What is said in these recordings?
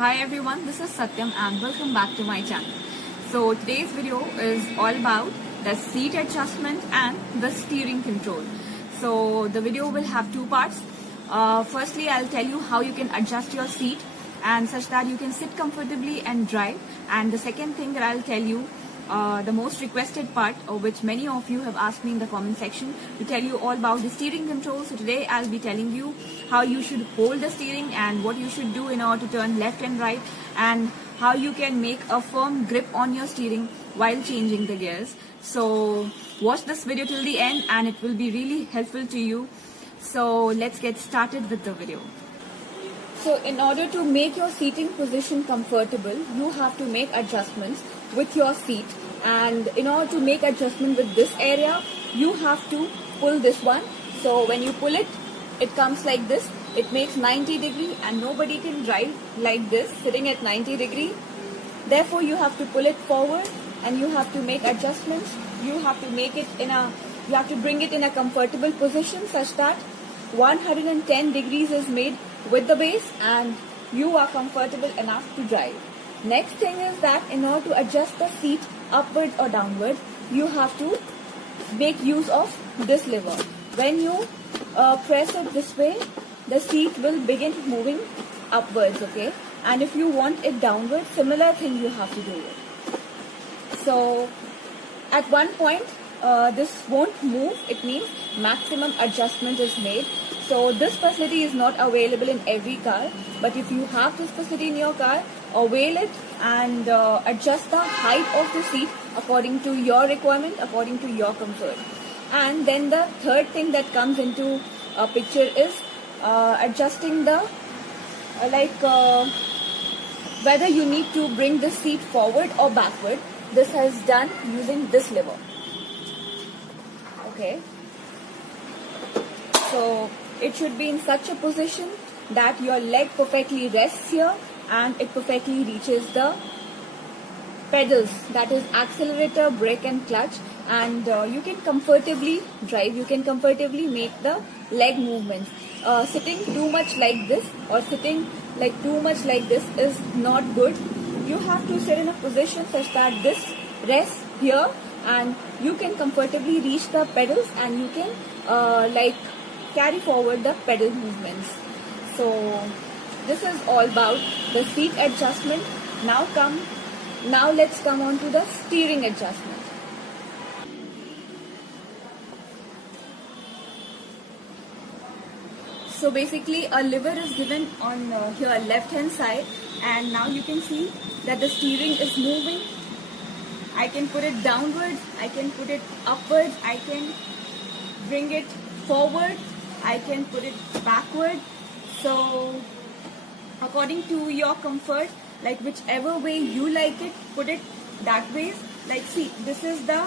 Hi everyone, this is Satyam and welcome back to my channel. So today's video is all about the seat adjustment and the steering control. So the video will have two parts. Firstly, I'll tell you how you can adjust your seat and such that you can sit comfortably and drive. And the second thing that I'll tell you, the most requested part, which many of you have asked me in the comment section, to tell you all about the steering control. So today I'll be telling you how you should hold the steering and what you should do in order to turn left and right, and how you can make a firm grip on your steering while changing the gears. So watch this video till the end and it will be really helpful to you. So let's get started with the video. So in order to make your seating position comfortable, you have to make adjustments with your seat, and in order to make adjustment with this area, you have to pull this one. So when you pull it, it comes like this. It makes 90 degree and nobody can drive like this sitting at 90 degree. Therefore you have to pull it forward and you have to make adjustments. You have to make it you have to bring it in a comfortable position such that 110 degrees is made with the base and you are comfortable enough to drive. Next thing is that in order to adjust the seat upwards or downwards, you have to make use of this lever. When you press it this way, the seat will begin moving upwards, okay? And if you want it downwards, similar thing you have to do it. So at one point, this won't move. It means maximum adjustment is made. So this facility is not available in every car, but if you have this facility in your car, avail it and adjust the height of the seat according to your requirement, according to your comfort. And then the third thing that comes into a picture is adjusting the whether you need to bring the seat forward or backward. This is done using this lever. Okay. So it should be in such a position that your leg perfectly rests here and it perfectly reaches the pedals, that is accelerator, brake and clutch, and you can comfortably drive, you can comfortably make the leg movements. Sitting too much like this or sitting like too much like this is not good. You have to sit in a position such that this rests here and you can comfortably reach the pedals and you can carry forward the pedal movements. So this is all about the seat adjustment. Now let's come on to the steering adjustment. So basically a lever is given on here left hand side, and now you can see that the steering is moving. I can put it downwards, I can put it upwards, I can bring it forward, I can put it backward. So according to your comfort, like whichever way you like it, put it that way. Like see, this is the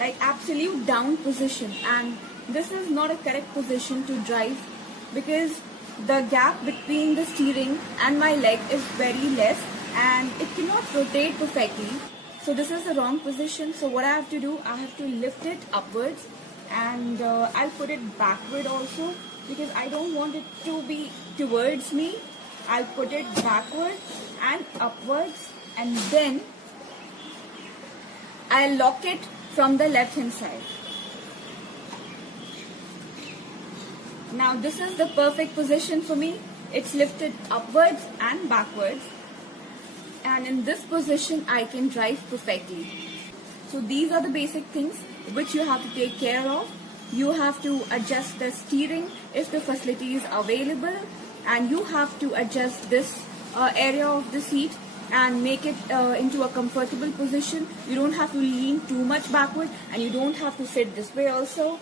absolute down position, and this is not a correct position to drive because the gap between the steering and my leg is very less and it cannot rotate perfectly. So this is the wrong position. So what I have to do, I have to lift it upwards, and I'll put it backward also because I don't want it to be towards me. I'll put it backward and upwards, and then I'll lock it from the left hand side. Now this is the perfect position for me. It's lifted upwards and backwards, and in this position I can drive perfectly. So these are the basic things which you have to take care of. You have to adjust the steering if the facility is available, and you have to adjust this area of the seat and make it into a comfortable position. You don't have to lean too much backward and you don't have to sit this way also.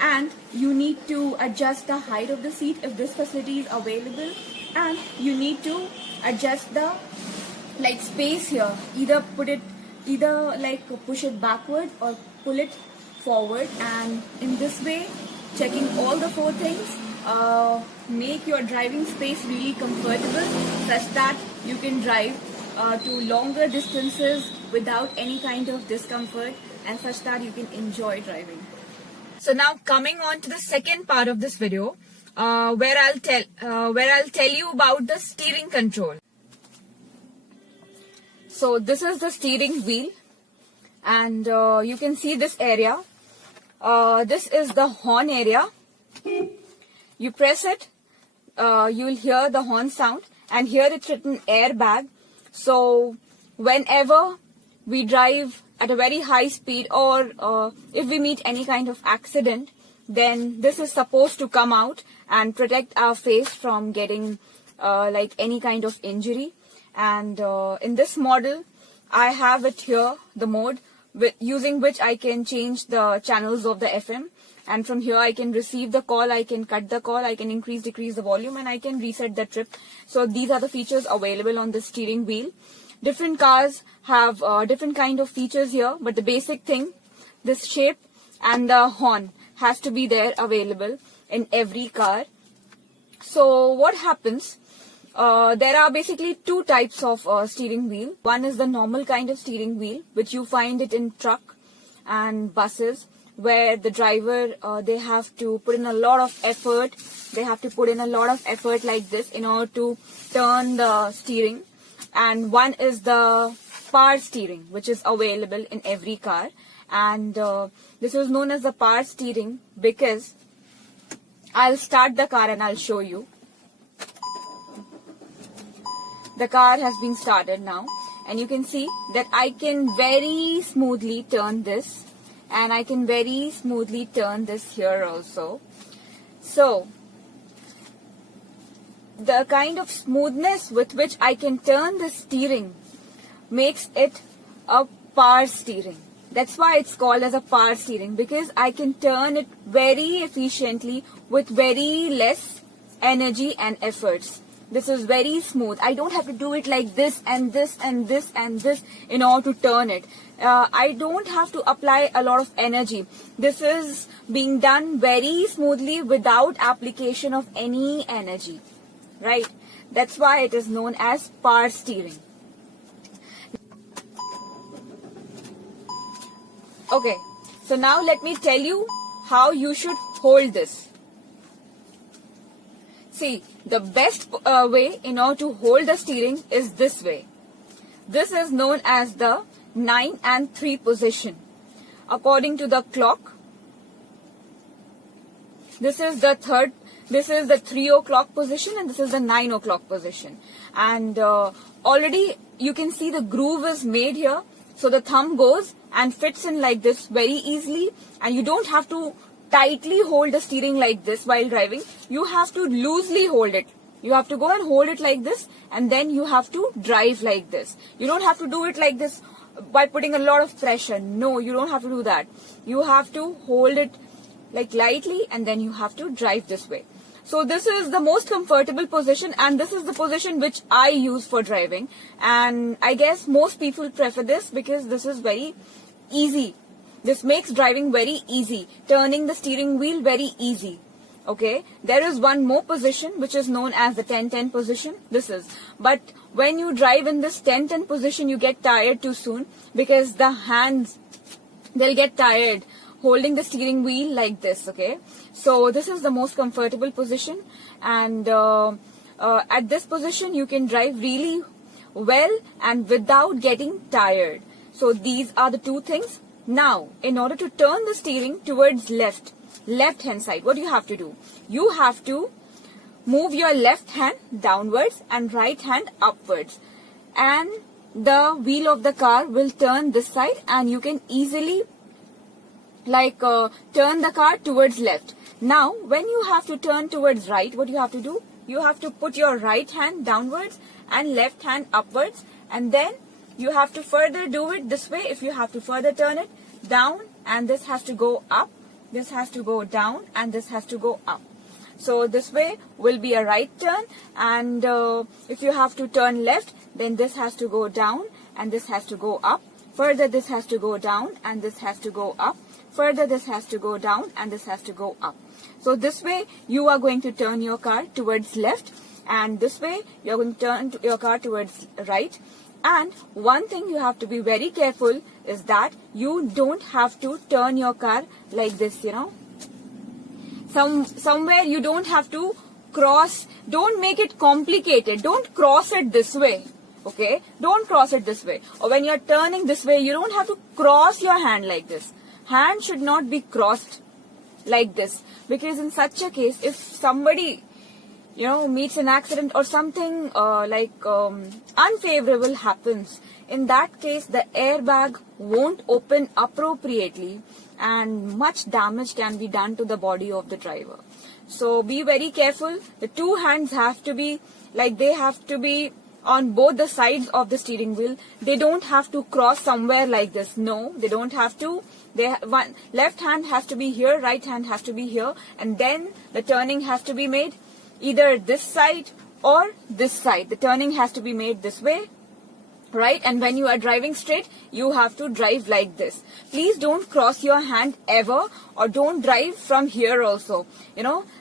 And you need to adjust the height of the seat if this facility is available, and you need to adjust the space here. Either push it backward or pull it forward, and in this way, checking all the four things, make your driving space really comfortable such that you can drive to longer distances without any kind of discomfort, and such that you can enjoy driving. So now coming on to the second part of this video, where I'll tell you about the steering control. So this is the steering wheel, and you can see this area. This is the horn area. You press it, you'll hear the horn sound, and here it's written airbag. So whenever we drive at a very high speed, or if we meet any kind of accident, then this is supposed to come out and protect our face from getting like any kind of injury. And in this model, I have it here, the mode using which I can change the channels of the FM, and from here I can receive the call, I can cut the call, I can increase, decrease the volume, and I can reset the trip. So these are the features available on the steering wheel. Different cars have different kind of features here, but the basic thing, this shape and the horn has to be there available in every car. So what happens? There are basically two types of steering wheel. One is the normal kind of steering wheel, which you find it in truck and buses, where the driver, they have to put in a lot of effort. They have to put in a lot of effort like this in order to turn the steering. And one is the power steering, which is available in every car. And this is known as the power steering because I'll start the car and I'll show you. The car has been started now, and you can see that I can very smoothly turn this, and I can very smoothly turn this here also. So the kind of smoothness with which I can turn the steering makes it a power steering. That's why it's called as a power steering, because I can turn it very efficiently with very less energy and efforts. This is very smooth. I don't have to do it like this and this and this and this in order to turn it. I don't have to apply a lot of energy. This is being done very smoothly without application of any energy. Right? That's why it is known as power steering. Okay, so now let me tell you how you should hold this. See, the best way in order to hold the steering is this way. This is known as the 9 and 3 position. According to the clock, this is the 3 o'clock position, and this is the 9 o'clock position. And already you can see the groove is made here. So the thumb goes and fits in like this very easily, and you don't have to tightly hold the steering like this while driving. You have to loosely hold it. You have to go and hold it like this, and then you have to drive like this. You don't have to do it like this by putting a lot of pressure. No, you don't have to do that. You have to hold it like lightly, and then you have to drive this way. So this is the most comfortable position, and this is the position which I use for driving. And I guess most people prefer this because this is very easy. This makes driving very easy, turning the steering wheel very easy. Okay, there is one more position which is known as the 10-10 position. But when you drive in this 10-10 position, you get tired too soon because the hands, they'll get tired holding the steering wheel like this. Okay, so this is the most comfortable position, and at this position you can drive really well and without getting tired. So these are the two things. Now, in order to turn the steering towards left hand side, what do you have to do? You have to move your left hand downwards and right hand upwards, and the wheel of the car will turn this side, and you can easily turn the car towards left. Now, when you have to turn towards right, what do you have to do? You have to put your right hand downwards and left hand upwards, and then you have to further do it this way. If you have to further turn it down, and this has to go up, this has to go down, and this has to go up. So this way will be a right turn, and if you have to turn left, then this has to go down and this has to go up. Further, this has to go down and this has to go up. Further, this has to go down and this has to go up. So this way you are going to turn your car towards left, and this way you are going to turn your car towards right. And one thing you have to be very careful is that you don't have to turn your car like this, somewhere you don't have to cross. Don't make it complicated. Don't cross it this way. Okay, don't cross it this way. Or when you're turning this way, you don't have to cross your hand like this. Hand should not be crossed like this, because in such a case, if somebody meets an accident or something unfavorable happens, in that case the airbag won't open appropriately and much damage can be done to the body of the driver. So be very careful. The two hands have to be they have to be on both the sides of the steering wheel. They don't have to cross somewhere like this. No, they don't have to. Left hand has to be here, right hand has to be here, and then the turning has to be made either this side or this side. The turning has to be made this way, right? And when you are driving straight, you have to drive like this. Please don't cross your hand ever, or don't drive from here also.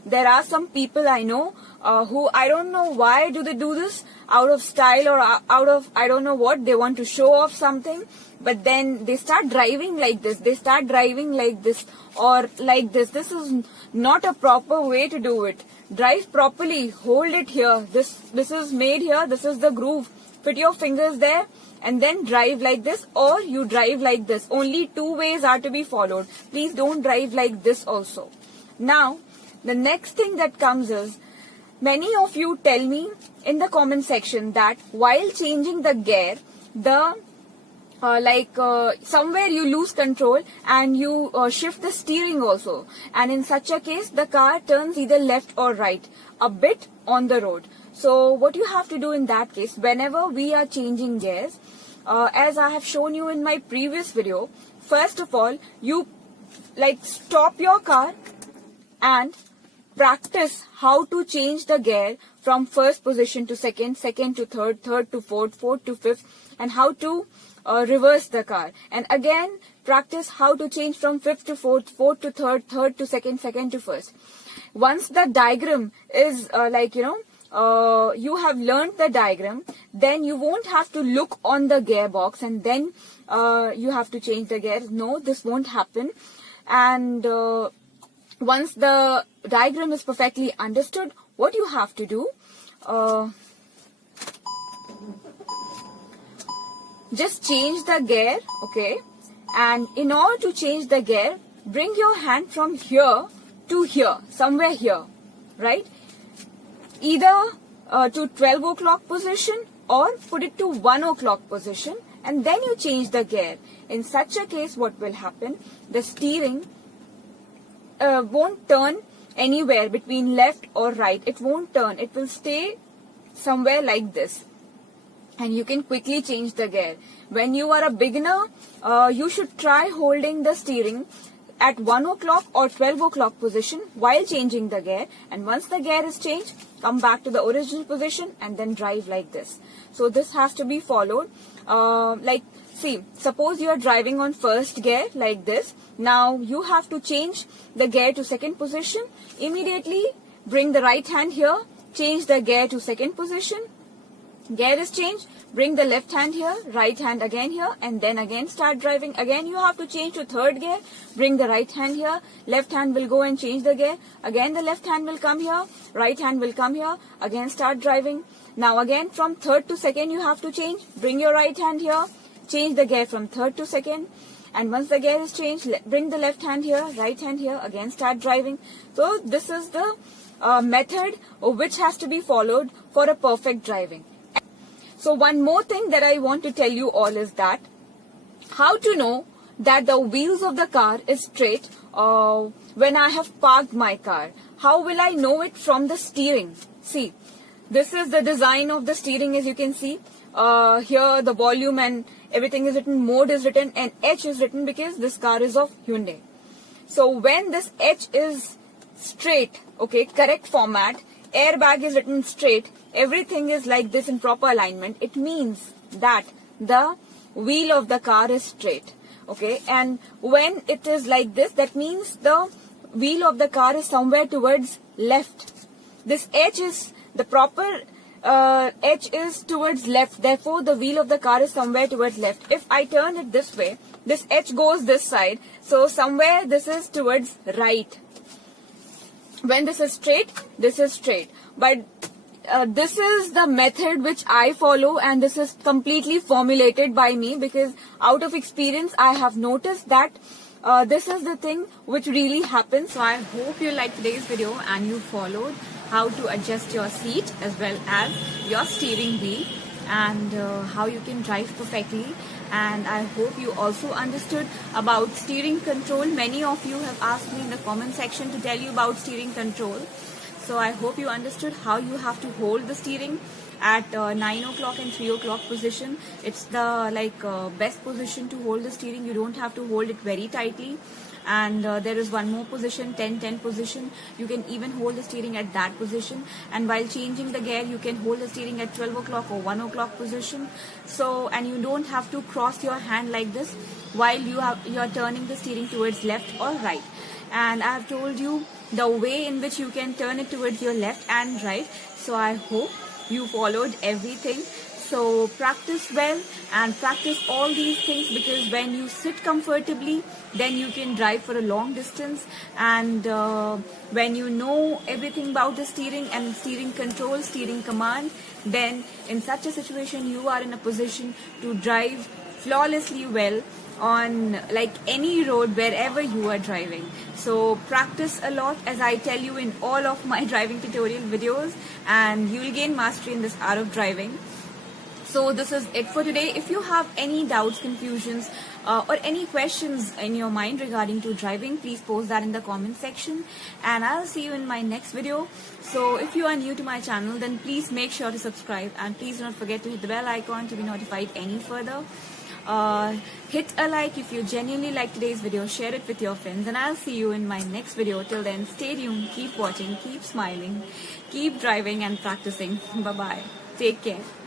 There are some people I know who, I don't know why do they do this, out of style or out of I don't know what, they want to show off something, but then they start driving like this. They start driving like this or like this. This is not a proper way to do it. Drive properly. Hold it here. This is made here. This is the groove. Put your fingers there and then drive like this, or you drive like this. Only two ways are to be followed. Please don't drive like this also. Now, the next thing that comes is, many of you tell me in the comment section that while changing the gear, somewhere you lose control and you shift the steering also, and in such a case the car turns either left or right a bit on the road. So what you have to do in that case, whenever we are changing gears, as I have shown you in my previous video, first of all you stop your car and practice how to change the gear from first position to second, second to third, third to fourth, fourth to fifth, and how to reverse the car. And again, practice how to change from fifth to fourth, fourth to third, third to second, second to first. Once the diagram is you have learned the diagram, then you won't have to look on the gearbox and then you have to change the gear. No, this won't happen. And once the diagram is perfectly understood, what you have to do, just change the gear, okay? And in order to change the gear, bring your hand from here to here, somewhere here, right? Either to 12 o'clock position or put it to 1 o'clock position, and then you change the gear. In such a case, what will happen? The steering won't turn anywhere between left or right. It won't turn. It will stay somewhere like this. And you can quickly change the gear. When you are a beginner, you should try holding the steering at 1 o'clock or 12 o'clock position while changing the gear. And once the gear is changed, come back to the original position and then drive like this. So this has to be followed. See, suppose you are driving on first gear like this. Now you have to change the gear to second position. Immediately bring the right hand here, change the gear to second position. Gear is changed, bring the left hand here, right hand again here, and then again start driving. Again you have to change to third gear, bring the right hand here, left hand will go and change the gear. Again the left hand will come here, right hand will come here, again start driving. Now again from third to second you have to change, bring your right hand here, change the gear from third to second. And once the gear is changed, bring the left hand here, right hand here, again start driving. So this is the method which has to be followed for a perfect driving. So one more thing that I want to tell you all is that how to know that the wheels of the car is straight when I have parked my car. How will I know it from the steering? See, this is the design of the steering, as you can see. Here the volume and everything is written, mode is written, and H is written because this car is of Hyundai. So when this H is straight, okay, correct format, airbag is written straight, everything is like this in proper alignment, it means that the wheel of the car is straight, okay? And when it is like this, that means the wheel of the car is somewhere towards left. This H is the proper H is towards left, therefore the wheel of the car is somewhere towards left. If I turn it this way, this H goes this side, so somewhere this is towards right. when this is straight. But this is the method which I follow, and this is completely formulated by me, because out of experience I have noticed that this is the thing which really happens. So I hope you liked today's video and you followed how to adjust your seat as well as your steering wheel, and how you can drive perfectly. And I hope you also understood about steering control. Many of you have asked me in the comment section to tell you about steering control. So I hope you understood how you have to hold the steering at 9 o'clock and 3 o'clock position. It's the best position to hold the steering. You don't have to hold it very tightly. And there is one more position, 10-10 position. You can even hold the steering at that position. And while changing the gear, you can hold the steering at 12 o'clock or 1 o'clock position. So, and you don't have to cross your hand like this while you are turning the steering towards left or right. And I have told you the way in which you can turn it towards your left and right. So I hope you followed everything. So practice well and practice all these things, because when you sit comfortably, then you can drive for a long distance. And when you know everything about the steering and steering control, steering command, then in such a situation you are in a position to drive flawlessly well on like any road wherever you are driving. So practice a lot, as I tell you in all of my driving tutorial videos, and you will gain mastery in this art of driving. So this is it for today. If you have any doubts, confusions, or any questions in your mind regarding to driving, please post that in the comment section, and I'll see you in my next video. So if you are new to my channel, then please make sure to subscribe, and please don't forget to hit the bell icon to be notified any further. Hit a like if you genuinely like today's video, share it with your friends, and I'll see you in my next video. Till then, stay tuned, keep watching, keep smiling, keep driving and practicing. Bye bye. Take care.